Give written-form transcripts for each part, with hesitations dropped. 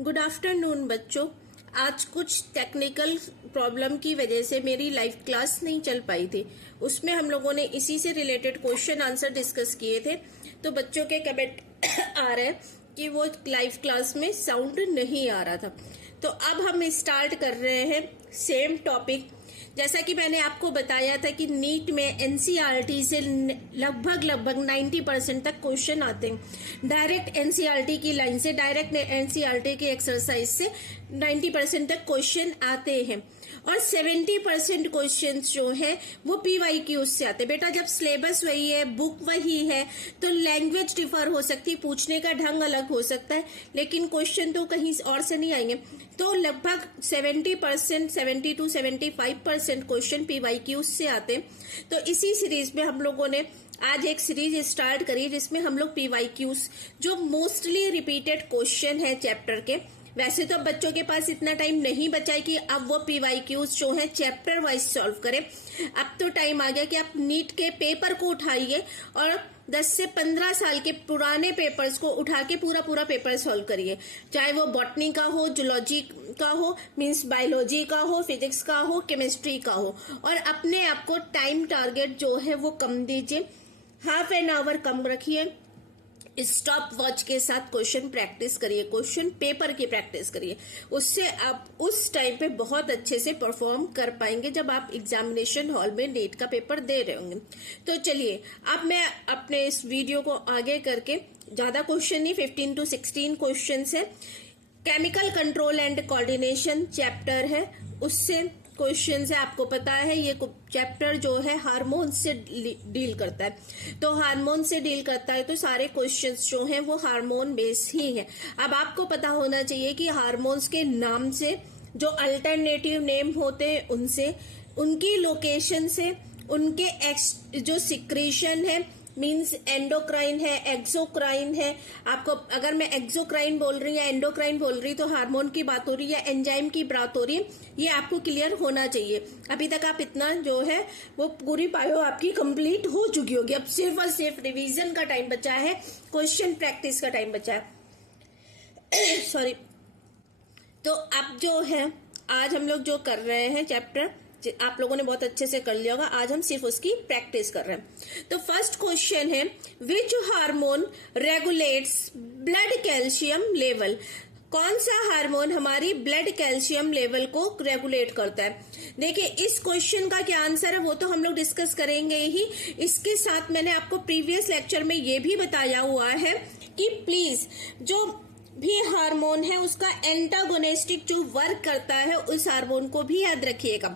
Good afternoon बच्चों। आज कुछ टेक्निकल प्रॉब्लम की वजह से मेरी लाइव क्लास नहीं चल पाई थी। उसमें हम लोगों ने इसी से रिलेटेड क्वेश्चन आंसर डिस्कस किए थे। तो बच्चों के कमेंट आ रहे हैं कि वो लाइव क्लास में साउंड नहीं आ रहा था। तो अब हम स्टार्ट कर रहे हैं सेम टॉपिक। जैसा कि मैंने आपको बताया था कि नीट में एनसीईआरटी से लगभग 90% तक क्वेश्चन आते हैं। डायरेक्ट एनसीईआरटी की लाइन से, डायरेक्ट एनसीईआरटी की एक्सरसाइज से 90% तक क्वेश्चन आते हैं और 70% क्वेश्चन जो है वो पीवाईक्यू से आते हैं। बेटा जब सिलेबस वही है, बुक वही है, तो लैंग्वेज डिफर हो सकती है, पूछने का ढंग अलग हो सकता है, लेकिन क्वेश्चन तो कहीं और से नहीं आएंगे। तो लगभग 70%, 70 to 75% क्वेश्चन पीवाईक्यू से आते हैं। तो इसी सीरीज में हम लोगों ने आज एक सीरीज स्टार्ट करी जिसमें हम लोग पीवाईक्यूज जो मोस्टली रिपीटेड क्वेश्चन है चैप्टर के। वैसे तो बच्चों के पास इतना टाइम नहीं बचा है कि अब वो पीवाईक्यूज जो है चैप्टर वाइज सॉल्व करें। अब तो टाइम आ गया कि आप नीट के पेपर को उठाइए और 10 से 15 साल के पुराने पेपर्स को उठा के पूरा पेपर सॉल्व करिए। चाहे वो बॉटनी का हो, जूलॉजी का हो, मीन्स बायोलॉजी का हो, फिजिक्स का हो, केमिस्ट्री का हो, और अपने आप को टाइम टारगेट जो है वो कम दीजिए, हाफ एन आवर कम रखिए। स्टॉप वॉच के साथ क्वेश्चन प्रैक्टिस करिए, क्वेश्चन पेपर की प्रैक्टिस करिए। उससे आप उस टाइम पे बहुत अच्छे से परफॉर्म कर पाएंगे जब आप एग्जामिनेशन हॉल में नीट का पेपर दे रहे होंगे। तो चलिए अब मैं अपने इस वीडियो को आगे करके, ज्यादा क्वेश्चन नहीं, 15 to 16 क्वेश्चन है। Chemical control and coordination chapter है, उससे क्वेश्चन है। आपको पता है ये चैप्टर जो है हार्मोन से डील करता है। तो हार्मोन से डील करता है तो सारे क्वेश्चंस जो हैं वो हार्मोन बेस ही है। अब आपको पता होना चाहिए कि हार्मोन्स के नाम से, जो अल्टरनेटिव नेम होते हैं उनसे, उनकी लोकेशन से, उनके जो सिक्रीशन है, मीन्स एंडोक्राइन है, एक्सोक्राइन है। आपको अगर मैं एक्सोक्राइन बोल रही या एंडोक्राइन बोल रही तो हार्मोन की बात हो रही है, एंजाइम की बात हो रही है, ये आपको क्लियर होना चाहिए। अभी तक आप इतना जो है वो पूरी बायो आपकी कंप्लीट हो चुकी होगी। अब सिर्फ और सिर्फ रिवीजन का टाइम बचा है, क्वेश्चन प्रैक्टिस का टाइम बचा है। सॉरी। तो अब जो है आज हम लोग जो कर रहे हैं चैप्टर, आप लोगों ने बहुत अच्छे से कर लिया होगा। आज हम सिर्फ उसकी प्रैक्टिस कर रहे हैं। तो फर्स्ट क्वेश्चन है, which hormone regulates blood calcium level? कौन सा हार्मोन हमारी ब्लड कैल्शियम लेवल को रेगुलेट करता है? देखिए इस क्वेश्चन का क्या आंसर है वो तो हम लोग डिस्कस करेंगे ही। इसके साथ मैंने आपको प्रीवियस लेक्चर में ये भी बताया हुआ है कि प्लीज जो भी हार्मोन है उसका एंटागोनिस्टिक जो वर्क करता है उस हार्मोन को भी याद रखिएगा।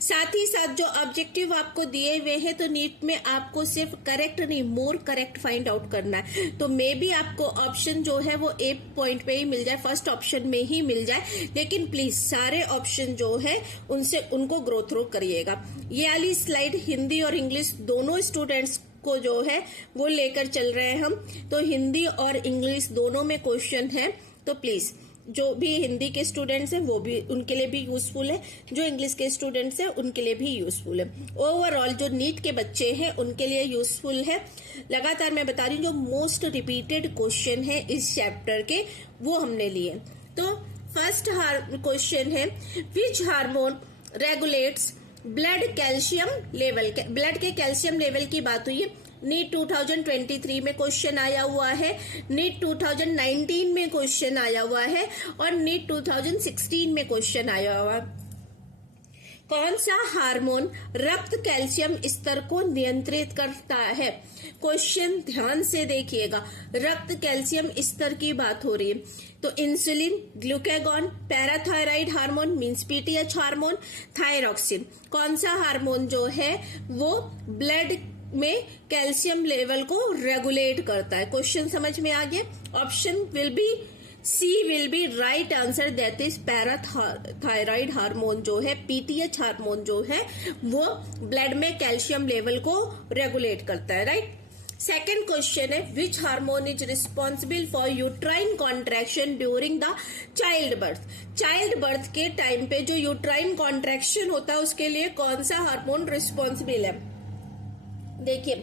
साथ ही साथ जो ऑब्जेक्टिव आपको दिए हुए हैं, तो नीट में आपको सिर्फ करेक्ट नहीं, मोर करेक्ट फाइंड आउट करना है। तो मे बी आपको ऑप्शन जो है वो ए पॉइंट पे ही मिल जाए, फर्स्ट ऑप्शन में ही मिल जाए, लेकिन प्लीज सारे ऑप्शन जो है उनको ग्रो थ्रू करिएगा। ये वाली स्लाइड हिंदी और इंग्लिश दोनों स्टूडेंट्स को जो है वो लेकर चल रहे हैं हम। तो हिंदी और इंग्लिश दोनों में क्वेश्चन है, तो प्लीज जो भी हिंदी के स्टूडेंट्स हैं वो भी, उनके लिए भी यूजफुल है, जो इंग्लिश के स्टूडेंट्स हैं उनके लिए भी यूजफुल है। ओवरऑल जो नीट के बच्चे हैं उनके लिए यूजफुल है। लगातार मैं बता रही हूँ जो मोस्ट रिपीटेड क्वेश्चन है इस चैप्टर के वो हमने लिए। तो फर्स्ट क्वेश्चन है, which hormone regulates blood calcium level? Blood के कैल्शियम लेवल की बात हुई है। नीट 2023 में क्वेश्चन आया हुआ है, नीट 2019 में क्वेश्चन आया हुआ है और नीट 2016 में क्वेश्चन आया हुआ है। कौन सा हार्मोन रक्त कैल्शियम स्तर को नियंत्रित करता है? क्वेश्चन ध्यान से देखिएगा, रक्त कैल्शियम स्तर की बात हो रही है। तो insulin, glucagon, parathyroid hormone means PTH hormone, thyroxine. कौन सा हार्मोन जो है वो ब्लड में कैल्शियम लेवल को रेगुलेट करता है? क्वेश्चन समझ में आ गया? Option will be C will be right answer, that is parathyroid hormone जो है, पीटीएच हार्मोन जो है वो ब्लड में कैल्शियम लेवल को रेगुलेट करता है, राइट। सेकेंड क्वेश्चन है, which hormone is responsible for uterine contraction during the child birth? Child birth के टाइम पे जो यूट्राइन कॉन्ट्रैक्शन होता है उसके लिए कौन सा हार्मोन रिस्पॉन्सिबल है? देखिए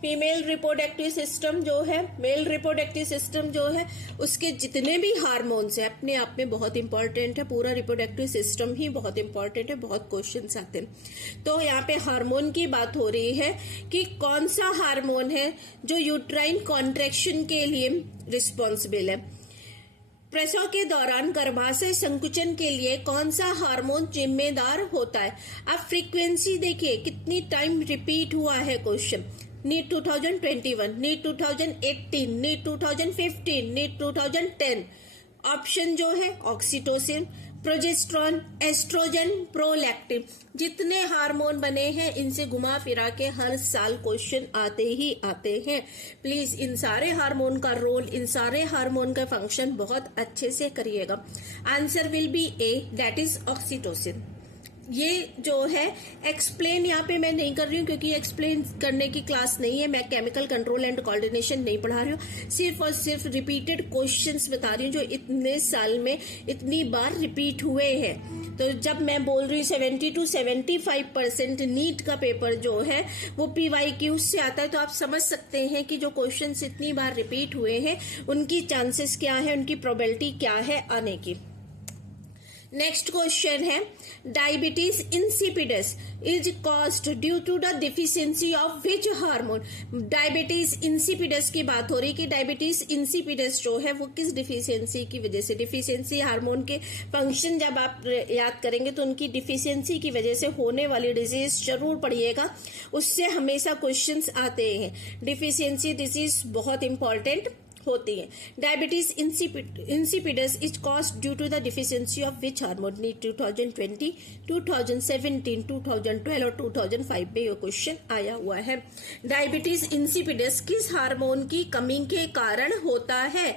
फीमेल रिप्रोडक्टिव सिस्टम जो है, मेल रिप्रोडक्टिव सिस्टम जो है, उसके जितने भी हार्मोन्स है अपने आप में बहुत इंपॉर्टेंट है। पूरा रिप्रोडक्टिव सिस्टम ही बहुत इंपॉर्टेंट है, बहुत क्वेश्चंस आते हैं। तो यहाँ पे हार्मोन की बात हो रही है कि कौन सा हार्मोन है जो यूट्राइन कॉन्ट्रैक्शन के लिए रिस्पॉन्सिबल है। प्रसव के दौरान गर्भाशय संकुचन के लिए कौन सा हार्मोन जिम्मेदार होता है। अब फ्रीक्वेंसी देखिए कितनी टाइम रिपीट हुआ है question. NEET 2021, NEET 2018, NEET 2015, NEET 2010। Option जो है ऑक्सीटोसिन, प्रोजेस्ट्रॉन, एस्ट्रोजन, प्रोलैक्टिन, जितने हार्मोन बने हैं इनसे घुमा फिरा के हर साल क्वेश्चन आते ही आते हैं। प्लीज इन सारे हार्मोन का रोल, इन सारे हार्मोन का फंक्शन बहुत अच्छे से करिएगा। Answer will B A, that is oxytocin. ये जो है एक्सप्लेन यहाँ पे मैं नहीं कर रही हूँ क्योंकि एक्सप्लेन करने की क्लास नहीं है। मैं केमिकल कंट्रोल एंड कोऑर्डिनेशन नहीं पढ़ा रही हूँ, सिर्फ और सिर्फ रिपीटेड क्वेश्चंस बता रही हूँ जो इतने साल में इतनी बार रिपीट हुए हैं। तो जब मैं बोल रही हूँ 70 to 75% नीट का पेपर जो है वो PYQ से आता है, तो आप समझ सकते हैं कि जो क्वेश्चंस इतनी बार रिपीट हुए हैं उनकी चांसेस क्या है, उनकी प्रोबेबिलिटी क्या है आने की। नेक्स्ट क्वेश्चन है, diabetes insipidus is caused due to the deficiency of which hormone. Diabetes insipidus की बात हो रही कि डायबिटीज इंसिपिडस जो है वो किस डिफिशियंसी की वजह से। डिफिशियंसी हार्मोन के फंक्शन जब आप याद करेंगे तो उनकी डिफिशियंसी की वजह से होने वाली डिजीज जरूर पढ़िएगा, उससे हमेशा क्वेश्चंस आते हैं। डिफिशियंसी डिजीज बहुत इंपॉर्टेंट होती है। Diabetes insipidus is caused due to the deficiency of which hormone. NEET 2020, 2017, 2012 और 2005 में ये क्वेश्चन आया हुआ है। डायबिटीज इंसिपिडस किस हार्मोन की कमी के कारण होता है।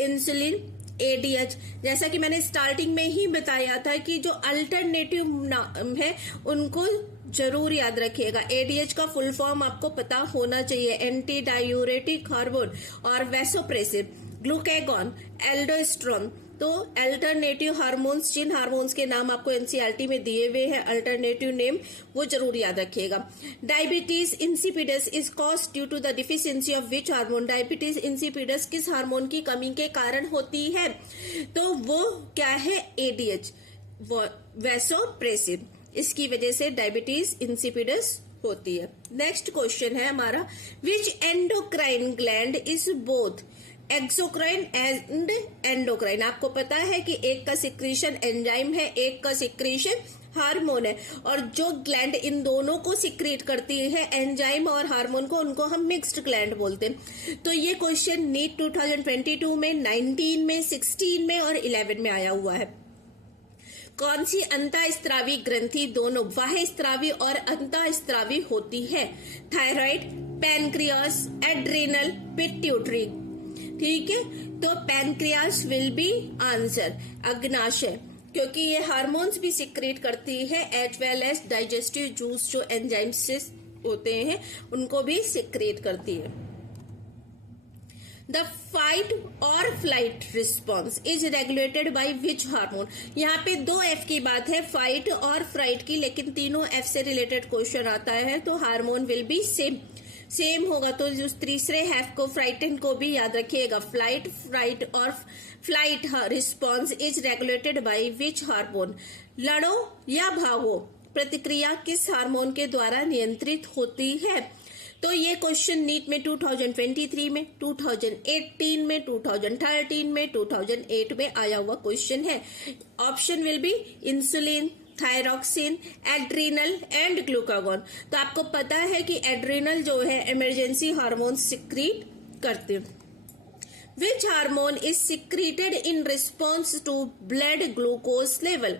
Insulin, ADH। जैसा कि मैंने स्टार्टिंग में ही बताया था कि जो अल्टरनेटिव नाम है उनको जरूर याद रखिएगा। ADH का फुल फॉर्म आपको पता होना चाहिए, एंटी डायूरेटिक हार्मोन और वैसोप्रेसिव, ग्लूकेगॉन, एल्डोस्ट्रोन। तो अल्टरनेटिव हार्मोन्स, जिन हार्मोन्स के नाम आपको NCERT में दिए हुए हैं अल्टरनेटिव नेम, वो जरूर याद रखिएगा। Diabetes insipidus is caused due to the deficiency of which hormone. Diabetes insipidus किस हार्मोन की कमी के कारण होती है, तो वो क्या है, ADH, वैसोप्रेसिव, इसकी वजह से डायबिटीज इंसिपिडस होती है। नेक्स्ट क्वेश्चन है हमारा, which endocrine gland is both exocrine and endocrine. आपको पता है कि एक का सिक्रीशन एंजाइम है, एक का सिक्रीशन हार्मोन है, और जो ग्लैंड इन दोनों को सिक्रीट करती है, एंजाइम और हार्मोन को, उनको हम मिक्स्ड ग्लैंड बोलते हैं। तो ये क्वेश्चन नीट 2022 में, 19 में, 16 में और 11 में आया हुआ है। कौन सी अंतःस्त्रावी ग्रंथि दोनों बाह्य स्त्रावी और अंतःस्त्रावी होती है। Thyroid, pancreas, adrenal, pituitary. ठीक है, तो पैनक्रियास विल बी आंसर। अग्नाशय, क्योंकि ये हार्मोन्स भी सिक्रेट करती है as well as digestive juice जो एंजाइम्स से होते हैं उनको भी सिक्रेट करती है। द फाइट और flight response is regulated by which hormone. यहाँ पे 2 F की बात है, फाइट और फ्लाइट की, लेकिन तीनों F से रिलेटेड क्वेश्चन आता है तो हार्मोन विल बी सेम होगा। तो जो तीसरे हैफ को, फ्राइटन को भी याद रखिएगा। फ्लाइट और flight response is regulated by which hormone. लड़ो या भागो प्रतिक्रिया किस हार्मोन के द्वारा नियंत्रित होती है। तो ये क्वेश्चन नीट में 2023 में, 2018 में, 2013 में, 2008 में आया हुआ क्वेश्चन है। Option will be insulin, thyroxine, adrenal and glucagon. तो आपको पता है कि एड्रिनल जो है इमरजेंसी हार्मोन सिक्रीट करते हैं। Which hormone is secreted in response to blood glucose level?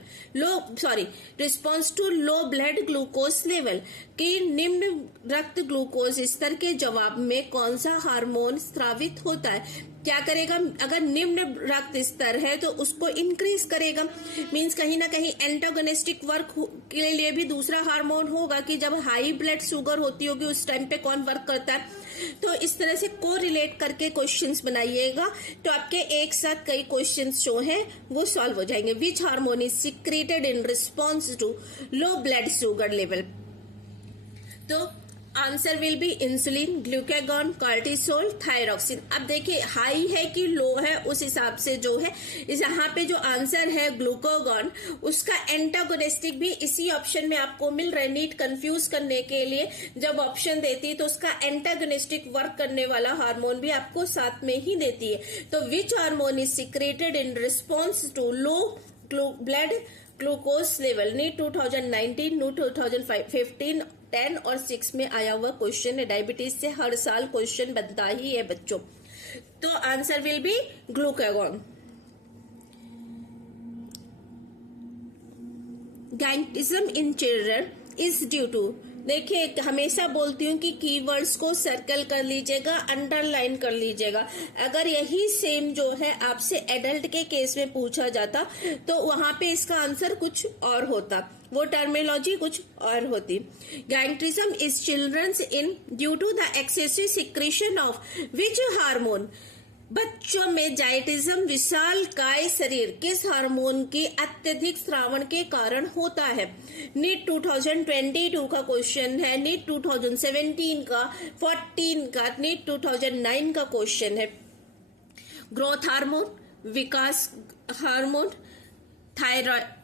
response to low blood glucose level। कि निम्न रक्त ग्लूकोज स्तर के जवाब में कौन सा हार्मोन स्रावित होता है। क्या करेगा, अगर निम्न रक्त स्तर है तो उसको इंक्रीज करेगा। मींस कहीं ना कहीं एंटागोनिस्टिक वर्क के लिए भी दूसरा हार्मोन होगा कि जब हाई ब्लड शुगर होती होगी उस टाइम पे कौन वर्क करता है। तो इस तरह से को रिलेट करके क्वेश्चंस बनाइएगा तो आपके एक साथ कई क्वेश्चंस जो हैं वो सॉल्व हो जाएंगे। Which hormone is secreted in response to low blood sugar level. तो answer will be insulin, glucagon, cortisol, thyroxine. अब देखिए हाई है कि लो है, उस हिसाब से जो है यहाँ पे जो आंसर है ग्लूकागॉन, उसका एंटागोनिस्टिक भी इसी ऑप्शन में आपको मिल रहा है। नीट कंफ्यूज करने के लिए जब ऑप्शन देती है तो उसका एंटागोनिस्टिक वर्क करने वाला हार्मोन भी आपको साथ में ही देती है। तो which hormone is secreted in response to low blood glucose level? NEET 2019, NEET 2015, 10 और 6 में आया हुआ क्वेश्चन है। डायबिटीज से हर साल क्वेश्चन बनता ही है बच्चों। तो answer will be glucagon. Gigantism in children is due to, देखिए हमेशा बोलती हूँ कि कीवर्ड्स को सर्कल कर लीजिएगा, अंडरलाइन कर लीजिएगा। अगर यही सेम जो है आपसे एडल्ट के केस में पूछा जाता तो वहां पे इसका आंसर कुछ और होता, वो टर्मिनोलॉजी कुछ और होती। Gigantism is childrens in due to the excessive secretion of which hormone? बच्चों में जाइटिज्म विशाल काय शरीर किस हार्मोन के अत्यधिक स्रावण के कारण होता है? नीट 2022 का क्वेश्चन है, नीट 2017 का, 14 का, नीट 2009 का क्वेश्चन है। ग्रोथ हार्मोन, विकास हार्मोन,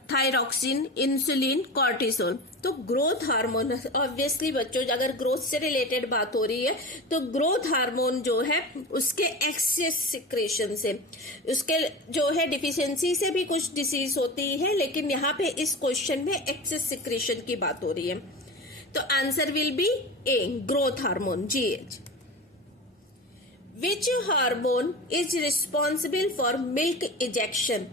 थायरॉक्सिन, इंसुलिन, कॉर्टिसोल। तो ग्रोथ हार्मोन ऑब्वियसली बच्चों अगर ग्रोथ से रिलेटेड बात हो रही है तो ग्रोथ हार्मोन जो है उसके एक्सेस सिक्रेशन से, उसके जो है डिफिशियंसी से भी कुछ डिसीज होती है, लेकिन यहाँ पे इस क्वेश्चन में एक्सेस सिक्रेशन की बात हो रही है। तो answer will B A, growth hormone, GH। Which hormone is responsible for milk ejection?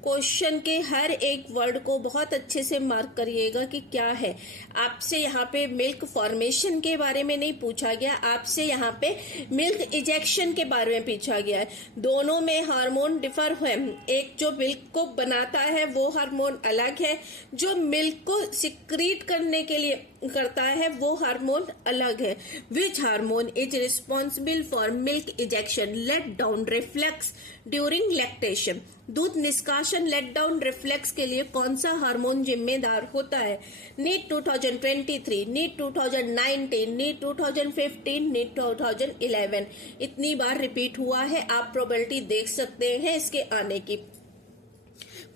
Question के हर एक वर्ड को बहुत अच्छे से मार्क करिएगा कि क्या है। आपसे यहाँ पे मिल्क फॉर्मेशन के बारे में नहीं पूछा गया, आपसे यहाँ पे मिल्क इजेक्शन के बारे में पूछा गया है। दोनों में हार्मोन डिफर है, एक जो मिल्क को बनाता है वो हार्मोन अलग है, जो मिल्क को सिक्रीट करने के लिए करता है वो हार्मोन अलग है। Which hormone is responsible for milk ejection, let down reflex during lactation? दूध निष्कासन लेट डाउन रिफ्लेक्स के लिए कौन सा हार्मोन जिम्मेदार होता है? NEET 2023, NEET 2019, NEET 2015, NEET 2011। इतनी बार रिपीट हुआ है, आप प्रोबेबिलिटी देख सकते हैं इसके आने की।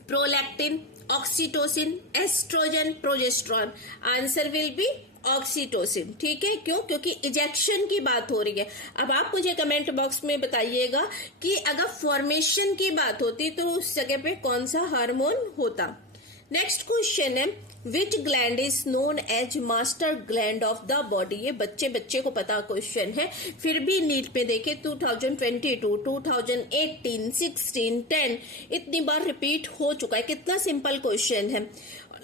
Prolactin, oxytocin, estrogen, progesterone. Answer will be oxytocin. ठीक है, क्यों? क्योंकि इजेक्शन की बात हो रही है। अब आप मुझे कमेंट बॉक्स में बताइएगा कि अगर फॉर्मेशन की बात होती तो उस जगह पे कौन सा हार्मोन होता। नेक्स्ट क्वेश्चन है, which gland is known as master gland of the body? ये बच्चे को पता क्वेश्चन है, फिर भी नीट पे देखे 2022, 2018, 16, 10 इतनी बार रिपीट हो चुका है। कितना सिंपल क्वेश्चन है।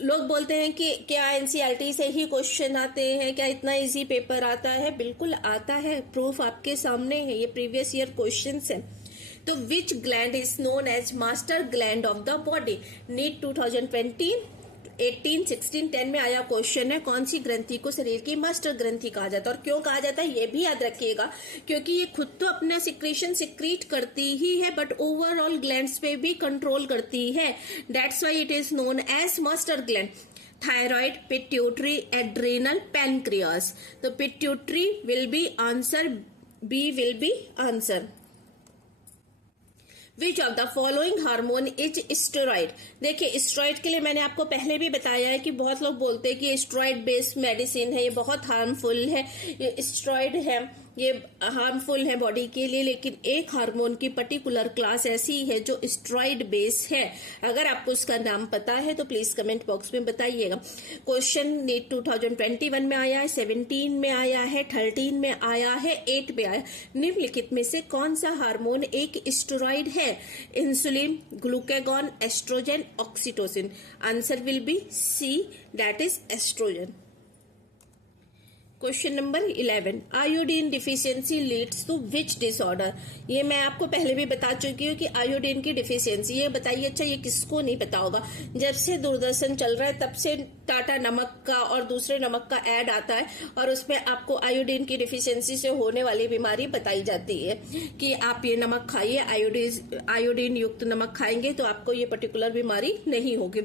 लोग बोलते हैं कि क्या एनसीईआरटी से ही क्वेश्चन आते हैं, क्या इतना इजी पेपर आता है? बिल्कुल आता है, प्रूफ आपके सामने है, ये प्रीवियस ईयर क्वेश्चंस है। तो which gland is known as master gland of the body? NEET 2020, 18, 16, 10 में आया क्वेश्चन है, कौन सी ग्रंथि को शरीर की मास्टर ग्रंथि कहा जाता है? और क्यों कहा जाता है ये भी याद रखिएगा, क्योंकि ये खुद तो अपना सिक्रीशन सिक्रीट करती ही है बट ओवरऑल ग्लैंड्स पे भी कंट्रोल करती है। That's why it is known as master gland. Thyroid, pituitary, adrenal, pancreas. तो pituitary will be answer, B will be answer. Which of the following hormone is steroid? देखिए steroid के लिए मैंने आपको पहले भी बताया है कि बहुत लोग बोलते हैं कि स्टेरॉइड बेस्ड मेडिसिन है, ये बहुत हार्मफुल है, ये स्टेरॉइड है, ये हार्मफुल है बॉडी के लिए। लेकिन एक हार्मोन की पर्टिकुलर क्लास ऐसी है जो स्टेरॉइड बेस है। अगर आपको उसका नाम पता है तो प्लीज कमेंट बॉक्स में बताइएगा। क्वेश्चन नीट 2021 में आया है, 17 में आया है, 13 में आया है, 8 में आया। निम्नलिखित में से कौन सा हार्मोन एक स्टेरॉइड है? Insulin, glucagon, estrogen, oxytocin. Answer will be C, that is estrogen. Question number 11, iodine deficiency leads to which disorder? ये मैं आपको पहले भी बता चुकी हूँ कि आयोडीन की डिफिशियंसी, ये बताइए। अच्छा, ये किसको नहीं पता होगा? जब से दूरदर्शन चल रहा है तब से टाटा नमक का और दूसरे नमक का ऐड आता है और उसमें आपको आयोडीन की डिफिशियंसी से होने वाली बीमारी बताई जाती है कि आप ये नमक खाइए, आयोडीन युक्त नमक खाएंगे तो आपको ये पर्टिकुलर बीमारी नहीं होगी।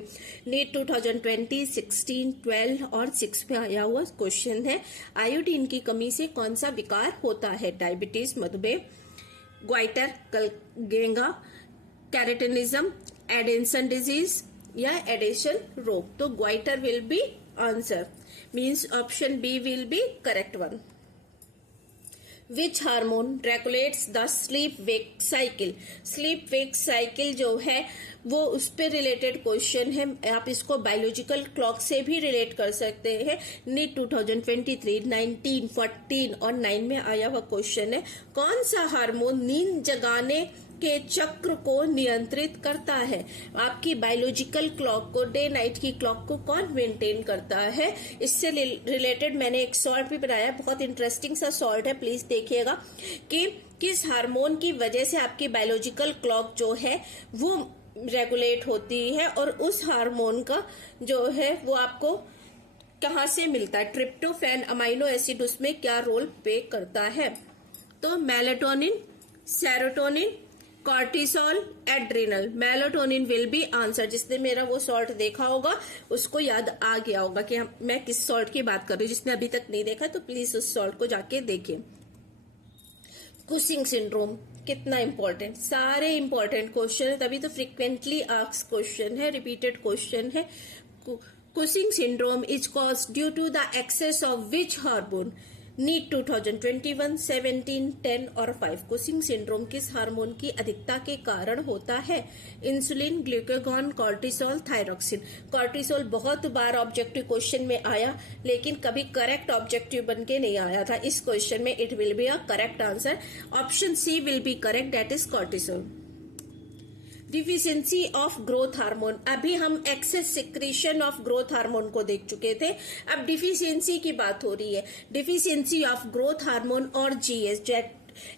नीट 2020, 16, 12 और 6 में आया हुआ क्वेश्चन है, आयोडीन की कमी से कौन सा विकार होता है? डायबिटीज, मधुमेह, ग्वाइटर, गेंगा, कैरेटिनिज्म, एडेंसन डिजीज या एडेशन रोग। तो goitre will be answer, means option B will be correct one. Which hormone regulates the sleep wake cycle? Sleep wake cycle जो है वो उस पर रिलेटेड क्वेश्चन है, आप इसको बायोलॉजिकल क्लॉक से भी रिलेट कर सकते हैं। नीट 2023, 19, 14 और 9 में आया हुआ क्वेश्चन है, कौन सा हार्मोन नींद जगाने के चक्र को नियंत्रित करता है? आपकी बायोलॉजिकल क्लॉक को, डे नाइट की क्लॉक को कौन मेंटेन करता है? इससे रिलेटेड मैंने एक सॉल्ट भी बनाया, बहुत इंटरेस्टिंग सा सॉल्ट है, प्लीज देखिएगा कि किस हार्मोन की वजह से आपकी बायोलॉजिकल क्लॉक जो है वो रेगुलेट होती है और उस हार्मोन का जो है वो आपको कहां से मिलता है। ट्रिप्टोफैन अमाइनो एसिड उसमें क्या रोल प्ले करता है? तो melatonin, serotonin, cortisol, adrenal. Melatonin will be answer. जिसने मेरा वो सॉल्ट देखा होगा उसको याद आ गया होगा कि मैं किस सॉल्ट की बात कर रही हूँ। जिसने अभी तक नहीं देखा तो प्लीज उस सॉल्ट को जाके देखें। कुशिंग सिंड्रोम कितना इंपॉर्टेंट, सारे इंपॉर्टेंट क्वेश्चन है, तभी तो फ्रीक्वेंटली आस्क्ड क्वेश्चन है, रिपीटेड क्वेश्चन है। Cushing syndrome is caused due to the excess of which hormone? NEET 2021, 17, 10 और 5। कुशिंग सिंड्रोम किस हार्मोन की अधिकता के कारण होता है? Insulin, glucagon, cortisol, thyroxine. Cortisol बहुत बार ऑब्जेक्टिव क्वेश्चन में आया लेकिन कभी करेक्ट ऑब्जेक्टिव बन के नहीं आया था। इस क्वेश्चन में it will be a correct answer, option C will be correct, that is cortisol. Deficiency of growth hormone, अभी हम excess secretion of growth hormone को देख चुके थे, अब डिफिशियंसी की बात हो रही है। डिफिशियंसी ऑफ ग्रोथ हार्मोन और जीएस,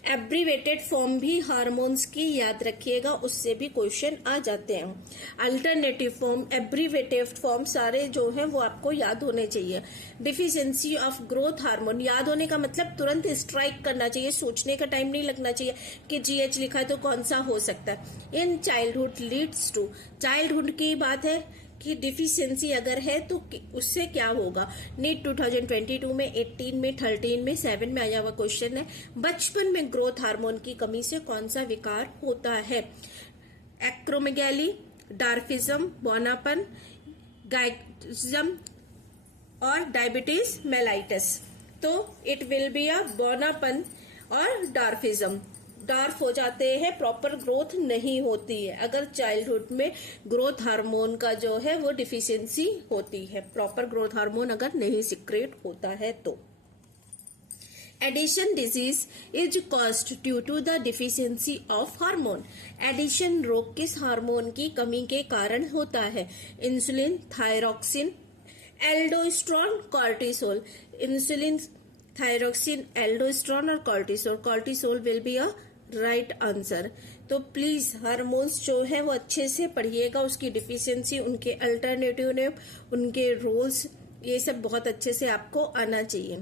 एब्रीवेटेड फॉर्म भी हार्मोन्स की याद रखिएगा, उससे भी क्वेश्चन आ जाते हैं। अल्टरनेटिव फॉर्म, एब्रीवेटेड फॉर्म सारे जो है वो आपको याद होने चाहिए। डिफिशियंसी ऑफ ग्रोथ हार्मोन याद होने का मतलब तुरंत स्ट्राइक करना चाहिए, सोचने का टाइम नहीं लगना चाहिए कि जीएच लिखा है तो कौन सा हो सकता है। In childhood leads to, childhood की बात है कि डिफिशियंसी अगर है तो उससे क्या होगा। नीट 2022 में, 18 में, 13 में, 7 में आया हुआ क्वेश्चन है, बचपन में ग्रोथ हार्मोन की कमी से कौन सा विकार होता है? एक्रोमेगैली, डार्फिज्म, बौनापन, गाइज्म और डायबिटीज मेलाइटस। तो इट विल बी अ बौनापन और डार्फिज्म। डार्फ हो जाते हैं, प्रॉपर ग्रोथ नहीं होती है अगर चाइल्डहुड में ग्रोथ हार्मोन का जो है वो डिफिशियंसी होती है, प्रॉपर ग्रोथ हार्मोन अगर नहीं सिक्रेट होता है तो। Addison disease is caused due to the deficiency of hormone. Addison रोग किस हार्मोन की कमी के कारण होता है? Insulin, thyroxine, aldosterone, cortisol. Insulin, thyroxine, aldosterone और cortisol. Cortisol will be a right answer. तो प्लीज हार्मोन्स जो है वो अच्छे से पढ़िएगा, उसकी डिफिशियंसी, उनके अल्टरनेटिव ने, उनके रोल्स, ये सब बहुत अच्छे से आपको आना चाहिए।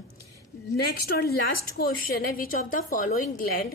नेक्स्ट और लास्ट क्वेश्चन है, which of the following gland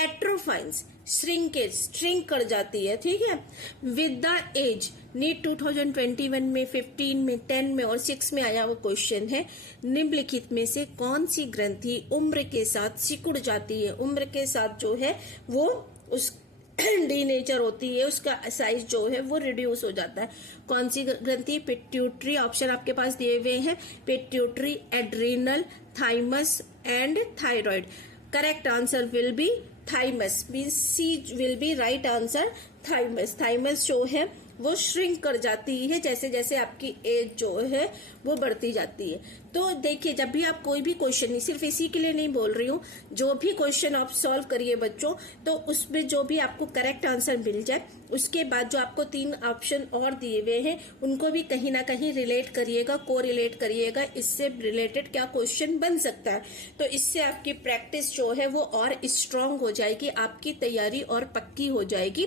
atrophies, shrinkage, shrink कर जाती है, ठीक है, विद द एज। नीट 2021 में, 15 में, 10 में और 6 में आया वो क्वेश्चन है, निम्नलिखित में से कौन सी ग्रंथि उम्र के साथ सिकुड़ जाती है? उम्र के साथ जो है वो उस डी नेचर होती है, उसका साइज जो है वो रिड्यूस हो जाता है। कौन सी ग्रंथि? पिट्यूटरी, ऑप्शन आपके पास दिए हुए हैं, pituitary, adrenal, thymus and thyroid. Correct answer will be thymus, means C will be right answer, thymus. Thymus जो है वो श्रिंक कर जाती है जैसे जैसे आपकी एज जो है वो बढ़ती जाती है। तो देखिए, जब भी आप कोई भी क्वेश्चन, नहीं सिर्फ इसी के लिए नहीं बोल रही हूँ, जो भी क्वेश्चन आप सॉल्व करिए बच्चों, तो उसमें जो भी आपको करेक्ट आंसर मिल जाए, उसके बाद जो आपको 3 ऑप्शन और दिए हुए हैं उनको भी कहीं ना कहीं रिलेट करिएगा, को रिलेट करिएगा, इससे रिलेटेड क्या क्वेश्चन बन सकता है। तो इससे आपकी प्रैक्टिस जो है वो और स्ट्रांग हो जाएगी, आपकी तैयारी और पक्की हो जाएगी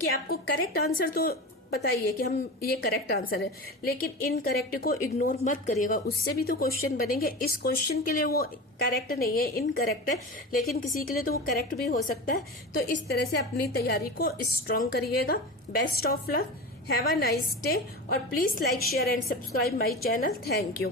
कि आपको करेक्ट आंसर तो बताइए कि हम ये करेक्ट आंसर है, लेकिन इनकरेक्ट को इग्नोर मत करिएगा, उससे भी तो क्वेश्चन बनेंगे। इस क्वेश्चन के लिए वो करेक्ट नहीं है, इनकरेक्ट है, लेकिन किसी के लिए तो वो करेक्ट भी हो सकता है। तो इस तरह से अपनी तैयारी को स्ट्रांग करिएगा। Best of luck, have a nice day, और please like share and subscribe my channel. Thank you.